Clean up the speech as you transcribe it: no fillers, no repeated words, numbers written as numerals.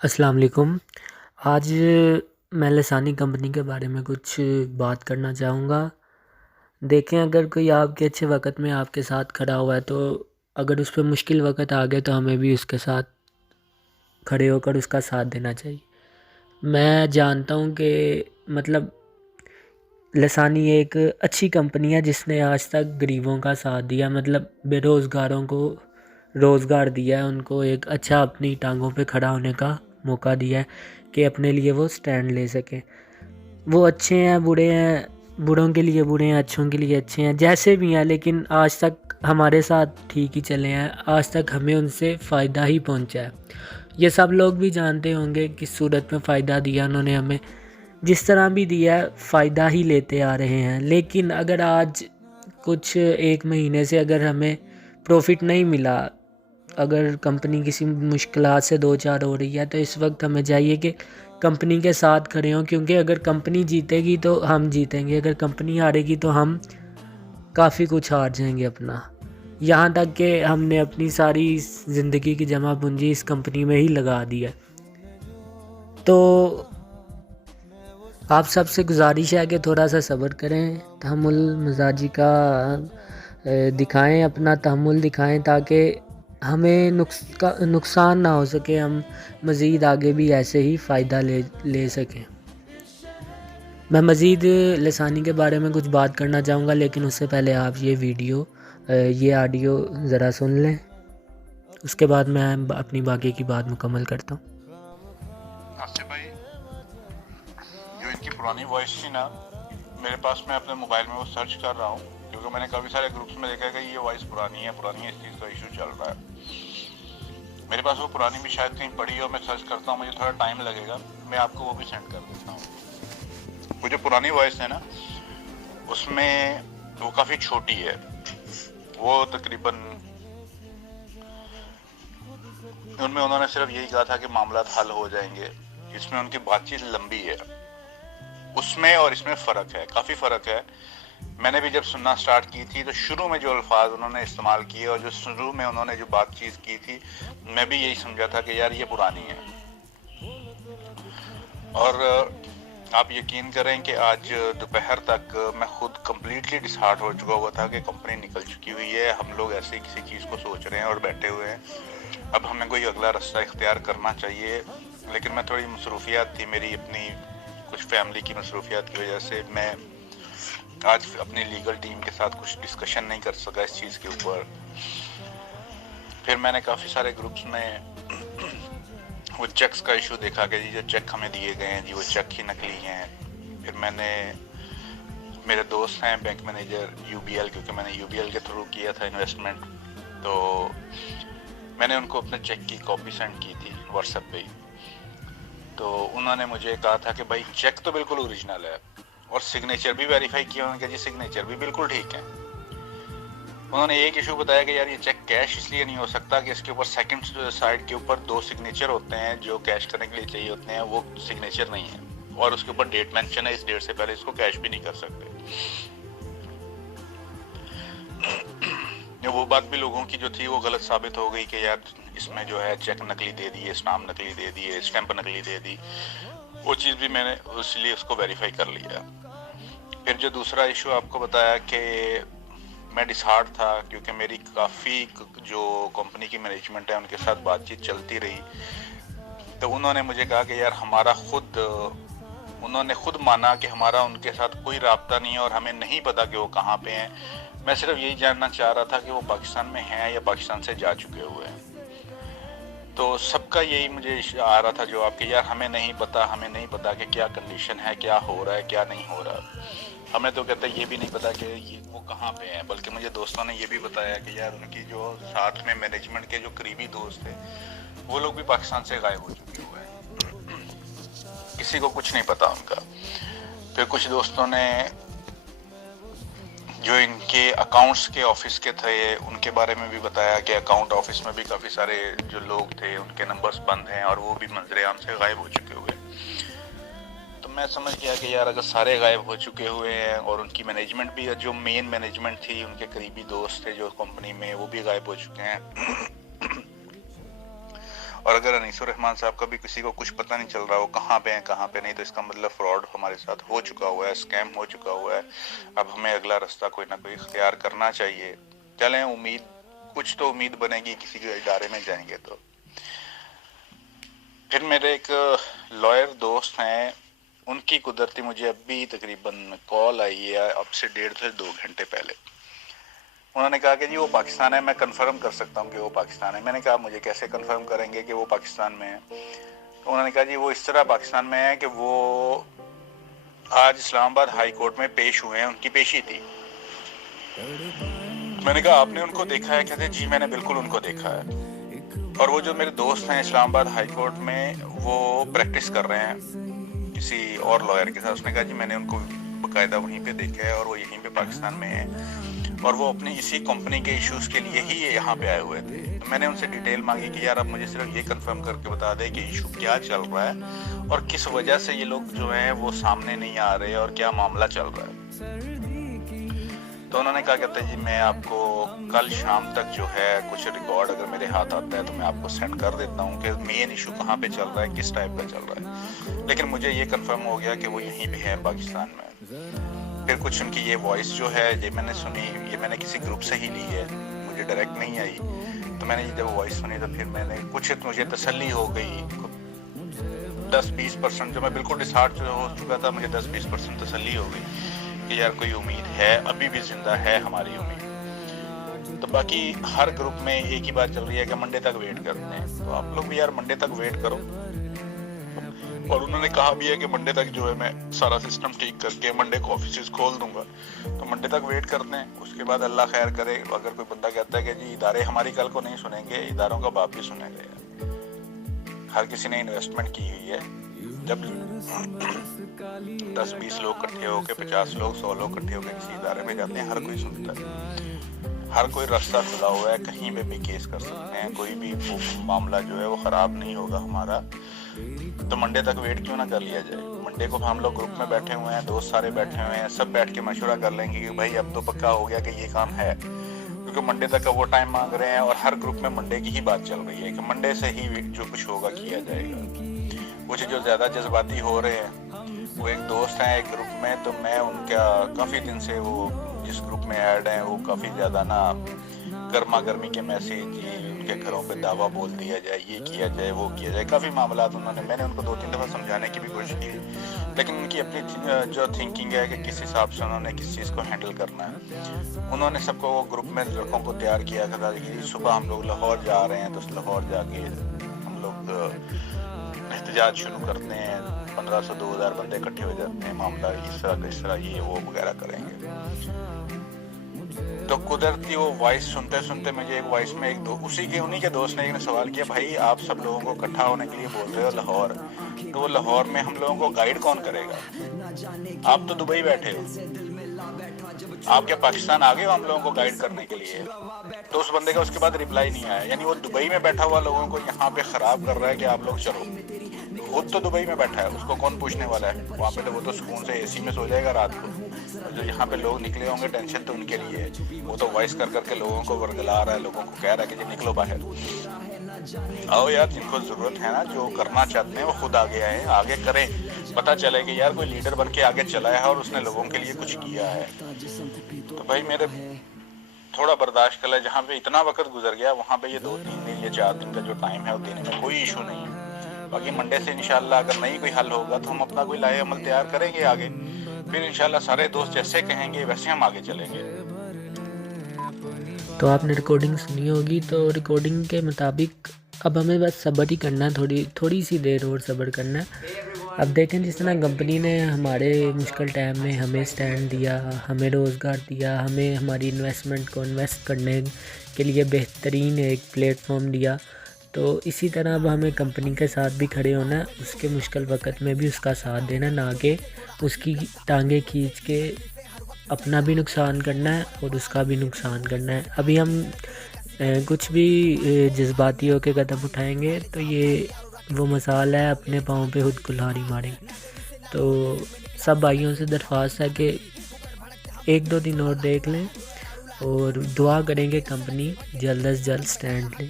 السلام علیکم۔ آج میں لسانی کمپنی کے بارے میں کچھ بات کرنا چاہوں گا۔ دیکھیں، اگر کوئی آپ کے اچھے وقت میں آپ کے ساتھ کھڑا ہوا ہے تو اگر اس پہ مشکل وقت آ گئے تو ہمیں بھی اس کے ساتھ کھڑے ہو کر اس کا ساتھ دینا چاہیے۔ میں جانتا ہوں کہ لسانی ایک اچھی کمپنی ہے جس نے آج تک غریبوں کا ساتھ دیا، بے روزگاروں کو روزگار دیا ہے، ان کو ایک اچھا اپنی ٹانگوں پہ کھڑا ہونے کا موقع دیا ہے کہ اپنے لیے وہ سٹینڈ لے سکیں۔ وہ اچھے ہیں، برے ہیں، بروں کے لیے برے ہیں، اچھوں کے لیے اچھے ہیں، جیسے بھی ہیں، لیکن آج تک ہمارے ساتھ ٹھیک ہی چلے ہیں، آج تک ہمیں ان سے فائدہ ہی پہنچا ہے۔ یہ سب لوگ بھی جانتے ہوں گے کس صورت میں فائدہ دیا انہوں نے ہمیں، جس طرح بھی دیا ہے فائدہ ہی لیتے آ رہے ہیں۔ لیکن اگر آج کچھ ایک مہینے سے اگر ہمیں پروفٹ نہیں ملا، اگر کمپنی کسی مشکلات سے دو چار ہو رہی ہے، تو اس وقت ہمیں چاہیے کہ کمپنی کے ساتھ کھڑے ہوں، کیونکہ اگر کمپنی جیتے گی تو ہم جیتیں گے، اگر کمپنی ہارے گی تو ہم کافی کچھ ہار جائیں گے اپنا۔ یہاں تک کہ ہم نے اپنی ساری زندگی کی جمع پونجی اس کمپنی میں ہی لگا دی ہے۔ تو آپ سب سے گزارش ہے کہ تھوڑا سا صبر کریں، تحمل مزاجی کا دکھائیں، اپنا تحمل دکھائیں تاکہ ہمیں نقصان نہ ہو سکے، ہم مزید آگے بھی ایسے ہی فائدہ لے سکیں۔ میں مزید لسانی کے بارے میں کچھ بات کرنا چاہوں گا، لیکن اس سے پہلے آپ یہ آڈیو ذرا سن لیں، اس کے بعد میں اپنی باقی کی بات مکمل کرتا ہوں۔ آصف بھائی، جو ان کی پرانی وائس تھی نا، میرے پاس میں اپنے موبائل میں وہ سرچ کر رہا ہوں، کیونکہ میں نے کافی سارے گروپس میں دیکھا کہ یہ وائس پرانی ہے، اس چیز کا ایشو چل رہا ہے۔ میرے پاس وہ پرانی بھی شاید کہیں پڑی ہو، میں سرچ کرتا ہوں، مجھے تھوڑا ٹائم لگے گا، میں آپ کو وہ بھی سینڈ کر دیتا ہوں۔ وہ جو پرانی وائس ہے نا، اس میں وہ کافی چھوٹی ہے، وہ تقریباً ان میں انہوں نے صرف یہی کہا تھا کہ معاملات حل ہو جائیں گے۔ اس میں ان کی بات چیت لمبی ہے، اس میں اور اس میں فرق ہے، کافی فرق ہے۔ میں نے بھی جب سننا سٹارٹ کی تھی تو شروع میں جو الفاظ انہوں نے استعمال کیے اور جو شروع میں انہوں نے جو بات چیت کی تھی، میں بھی یہی سمجھا تھا کہ یار یہ پرانی ہے۔ اور آپ یقین کریں کہ آج دوپہر تک میں خود کمپلیٹلی ڈس ہارٹ ہو چکا ہوا تھا کہ کمپنی نکل چکی ہوئی ہے، ہم لوگ ایسے کسی چیز کو سوچ رہے ہیں اور بیٹھے ہوئے ہیں، اب ہمیں کوئی اگلا راستہ اختیار کرنا چاہیے۔ لیکن میں تھوڑی مصروفیات تھی میری، اپنی کچھ فیملی کی مصروفیات کی وجہ سے میں آج اپنی لیگل ٹیم کے ساتھ کچھ ڈسکشن نہیں کر سکا اس چیز کے اوپر۔ پھر میں نے کافی سارے گروپس میں وہ چیکس کا ایشو دیکھا کہ جی جو چیک ہمیں دیے گئے ہیں جی وہ چیک ہی نکلی ہیں۔ پھر میں نے، میرے دوست ہیں bank manager U B L, کیونکہ میں نے یو بی ایل کے تھرو کیا تھا انویسٹمنٹ، تو میں نے ان کو اپنے چیک کی کاپی سینڈ کی تھی واٹس ایپ پہ ہی، تو انہوں نے مجھے کہا تھا کہ بھائی چیک تو بالکل اوریجنل ہے اور سگنیچر بھی ویریفائی کیا، انہوں نے کہا جی سگنیچر بھی بالکل ٹھیک ہے۔ انہوں نے ایک ایشو بتایا کہ یار یہ چیک کیش اس لیے نہیں ہو سکتا کہ اس کے اوپر سیکنڈ سائڈ کے اوپر 2 سگنیچر ہوتے ہیں جو کیش کرنے کے لیے چاہیے ہوتے ہیں، وہ سگنیچر نہیں ہے، اور اس کے اوپر ڈیٹ مینشن ہے، اس ڈیٹ سے پہلے اس کو کیش بھی نہیں کر سکتے۔ وہ بات بھی لوگوں کی جو تھی وہ غلط ثابت ہو گئی کہ یار اس میں جو ہے چیک نکلی دے دی ہے، اسٹامپ نکلی دے دی ہے، اسٹیمپ نکلی دے دی، وہ چیز بھی میں نے اس لیے اس کو ویریفائی کر لیا۔ پھر جو دوسرا ایشو آپ کو بتایا کہ میں ڈس ہارٹ تھا، کیونکہ میری کافی جو کمپنی کی مینجمنٹ ہے ان کے ساتھ بات چیت چلتی رہی، تو انہوں نے مجھے کہا کہ یار انہوں نے خود مانا کہ ہمارا ان کے ساتھ کوئی رابطہ نہیں ہے اور ہمیں نہیں پتا کہ وہ کہاں پہ ہیں، میں صرف یہی جاننا چاہ رہا تھا کہ وہ پاکستان میں ہیں یا پاکستان سے جا چکے ہوئے ہیں۔ تو سب کا یہی مجھے آ رہا تھا جواب کہ یار ہمیں نہیں پتا کہ کیا کنڈیشن ہے، کیا ہو رہا ہے، کیا نہیں ہو رہا۔ ہمیں تو کہتے یہ بھی نہیں پتا کہ وہ کہاں پہ ہیں، بلکہ مجھے دوستوں نے یہ بھی بتایا کہ یار ان کی جو ساتھ میں مینجمنٹ کے جو قریبی دوست تھے وہ لوگ بھی پاکستان سے غائب ہو چکے ہوئے ہیں، کسی کو کچھ نہیں پتا ان کا۔ پھر کچھ دوستوں نے جو ان کے اکاؤنٹس کے آفس کے تھے ان کے بارے میں بھی بتایا کہ اکاؤنٹ آفس میں بھی کافی سارے جو لوگ تھے ان کے نمبرز بند ہیں اور وہ بھی منظر عام سے غائب ہو چکے ہوئے۔ تو میں سمجھ گیا کہ یار اگر سارے غائب ہو چکے ہوئے ہیں اور ان کی مینجمنٹ بھی، جو مین مینجمنٹ تھی ان کے قریبی دوست تھے جو کمپنی میں، وہ بھی غائب ہو چکے ہیں، और अगर अनीसुर रहमान साहब का भी किसी को कुछ पता नहीं चल रहा हो कहाँ पे हैं कहाँ पे नहीं, तो इसका मतलब फ्रॉड हमारे साथ हो चुका हुआ है, स्कैम हो चुका हुआ है। अब हमें अगला रास्ता कोई ना कोई इख्तियार करना चाहिए। चलें, उम्मीद कुछ तो उम्मीद बनेगी किसी के इदारे में जाएंगे तो। फिर मेरे एक लॉयर दोस्त हैं, उनकी कुदरती मुझे अभी तकरीबन कॉल आई है, अब से 1.5 से 2 घंटे पहले। उन्होंने कहा कि जी वो पाकिस्तान है, मैं कंफर्म कर सकता हूँ कि वो पाकिस्तान है। मैंने कहा मुझे कैसे कंफर्म करेंगे कि वो पाकिस्तान में है? तो उन्होंने कहा जी वो इस तरह पाकिस्तान में है कि वो आज इस्लामाबाद हाई कोर्ट में पेश हुए हैं, उनकी पेशी थी। मैंने कहा आपने उनको देखा है? कहते जी मैंने बिल्कुल उनको देखा है। और वो जो मेरे दोस्त हैं इस्लामाबाद हाई कोर्ट में, वो प्रैक्टिस कर रहे हैं किसी और लॉयर के साथ। उसने कहा जी मैंने उनको बाकायदा वहीं पे देखा है और वो यहीं पे पाकिस्तान में है और वो अपनी इसी कंपनी के इश्यूज के लिए ही यहाँ पे आए हुए थे। तो मैंने उनसे डिटेल मांगी कि यार आप मुझे सिर्फ ये कंफर्म करके बता दें कि इशू क्या चल रहा है और किस वजह से ये लोग जो हैं वो सामने नहीं आ रहे और क्या मामला चल रहा है। तो उन्होंने कहा कहते जी मैं आपको कल शाम तक जो है कुछ रिकॉर्ड अगर मेरे हाथ आता है तो मैं आपको सेंड कर देता हूँ कि मेन इशू कहाँ पे चल रहा है, किस टाइप का चल रहा है। लेकिन मुझे ये कंफर्म हो गया कि वो यहीं पे है पाकिस्तान में। फिर कुछ उनकी ये वॉइस जो है ये मैंने सुनी, ये मैंने किसी ग्रुप से ही ली है, मुझे डायरेक्ट नहीं आई। तो मैंने ये जब वॉइस सुनी तो फिर मैंने कुछ मुझे तसल्ली हो गई। 10-20% जो मैं बिल्कुल डिसहार्ट जो हो चुका था, मुझे 10-20% तसल्ली हो गई कि यार कोई उम्मीद है, अभी भी जिंदा है हमारी उम्मीद। तो बाकी हर ग्रुप में एक ही बात चल रही है कि मंडे तक वेट करते हैं। तो आप लोग भी यार मंडे तक वेट करो। और उन्होंने कहा भी है कि मंडे तक जो है मैं सारा सिस्टम ठीक करके मंडे को ऑफिस खोल दूंगा। तो मंडे तक वेट करते हैं, उसके बाद अल्लाह खैर करे। अगर कोई बंदा कहता है कि जी इदारे हमारी कल को नहीं सुनेंगे, इदारों का बाप भी सुनेंगे। हर किसी ने इन्वेस्टमेंट की हुई है। जब 10-20 लोग इकट्ठे होकर, 50 लोग, 100 लोग इकट्ठे होकर किसी इदारे में जाते हैं, हर कोई सुनता है, हर कोई रास्ता खुला हुआ है, कहीं पे भी केस कर सकते हैं, कोई भी मामला जो है वो खराब नहीं होगा हमारा। तो मंडे तक वेट क्यों ना कर लिया जाए। मंडे को हम लोग ग्रुप में बैठे हुए हैं, दोस्त सारे बैठे हुए हैं, सब बैठ के मशवरा कर लेंगे कि भाई अब तो पक्का हो गया कि ये काम है, क्योंकि मंडे तक का वो टाइम मांग रहे हैं और हर ग्रुप में मंडे की ही बात चल रही है कि मंडे से ही जो कुछ होगा किया जाएगा। कुछ जो ज़्यादा जज्बाती हो रहे हैं, वो एक दोस्त हैं एक ग्रुप में, तो मैं उनका काफ़ी दिन से वो जिस ग्रुप में ऐड हैं वो काफ़ी ज़्यादा ना गर्मा गर्मी के मैसेज, उनके घरों पे दावा बोल दिया जाए, ये किया जाए, वो किया जाए, काफ़ी मामला मैंने उनको 2-3 दफ़ा समझाने की भी कोशिश की, लेकिन उनकी अपनी जो थिंकिंग है कि किस हिसाब से उन्होंने किस चीज़ को हैंडल करना है। उन्होंने सबको वो ग्रुप में लड़कों को तैयार किया था कि सुबह हम लोग लाहौर जा रहे हैं, तो लाहौर जाके हम लोग एहतजाज शुरू करते हैं, 1500-2000 बंदे इकट्ठे हो जाते हैं, मामला इस तरह ये वो वगैरह करेंगे। तो कुदरती वो वॉइस सुनते सुनते मुझे एक वॉइस में उन्हीं के दोस्त ने एक सवाल किया, भाई आप सब लोगों को इकट्ठा होने के लिए बोल रहे हो लाहौर, तो लाहौर में हम लोगों को गाइड कौन करेगा? आप तो दुबई बैठे हो, आप क्या पाकिस्तान आ गए हो हम लोगों को गाइड करने के लिए? तो उस बंदे का उसके बाद रिप्लाई नहीं आया। यानी वो दुबई में बैठा हुआ लोगों को यहाँ पे खराब कर रहा है कि आप लोग चलो। खुद तो दुबई में बैठा है, उसको कौन पूछने वाला है? वहाँ पे तो वो तो सुकून से एसी में सो जाएगा रात को। जो यहाँ पे लोग निकले होंगे टेंशन तो उनके लिए है। वो तो वॉइस कर करके लोगों को वर्गला रहा है, लोगों को कह रहा है कि जी निकलो बाहर, आओ यार, जिनको जरूरत है ना, जो करना चाहते हैं वो खुद आगे आए, आगे करें, पता चले कि यार कोई लीडर बन के आगे चला है और उसने लोगों के लिए कुछ किया है। तो भाई मेरे थोड़ा बर्दाश्त कर ले। जहाँ पे इतना वक्त गुजर गया वहाँ पे ये 2-3 दिन या 4 दिन का जो टाइम है वो देने में कोई इशू नहीं है। बाकी मंडे से इंशाल्लाह अगर नहीं कोई हल होगा तो हम अपना कोई लाए अमल तैयार करेंगे आगे, फिर इंशाल्लाह सारे दोस्त जैसे कहेंगे वैसे हम आगे चलेंगे। तो आपने रिकॉर्डिंग सुनी होगी, तो रिकॉर्डिंग के मुताबिक अब हमें बस सब्र ही करना है, थोड़ी सी देर और सब्र करना है। अब देखें जिस तरह कंपनी ने हमारे मुश्किल टाइम में हमें स्टैंड दिया, हमें रोज़गार दिया, हमें हमारी इन्वेस्टमेंट को इन्वेस्ट करने के लिए बेहतरीन एक प्लेटफॉर्म दिया, तो इसी तरह अब हमें कंपनी के साथ भी खड़े होना है, उसके मुश्किल वक़्त में भी उसका साथ देना, ना कि उसकी टांगें खींच के अपना भी नुकसान करना है और उसका भी नुकसान करना है। अभी हम कुछ भी जज्बाती होकर कदम उठाएंगे तो ये वो मसाल है अपने पाँव पे खुद कुल्हाड़ी मारेंगे। तो सब भाइयों से दरख्वास्त है कि 1-2 दिन और देख लें और दुआ करेंगे कंपनी जल्द से जल्द स्टैंड ले।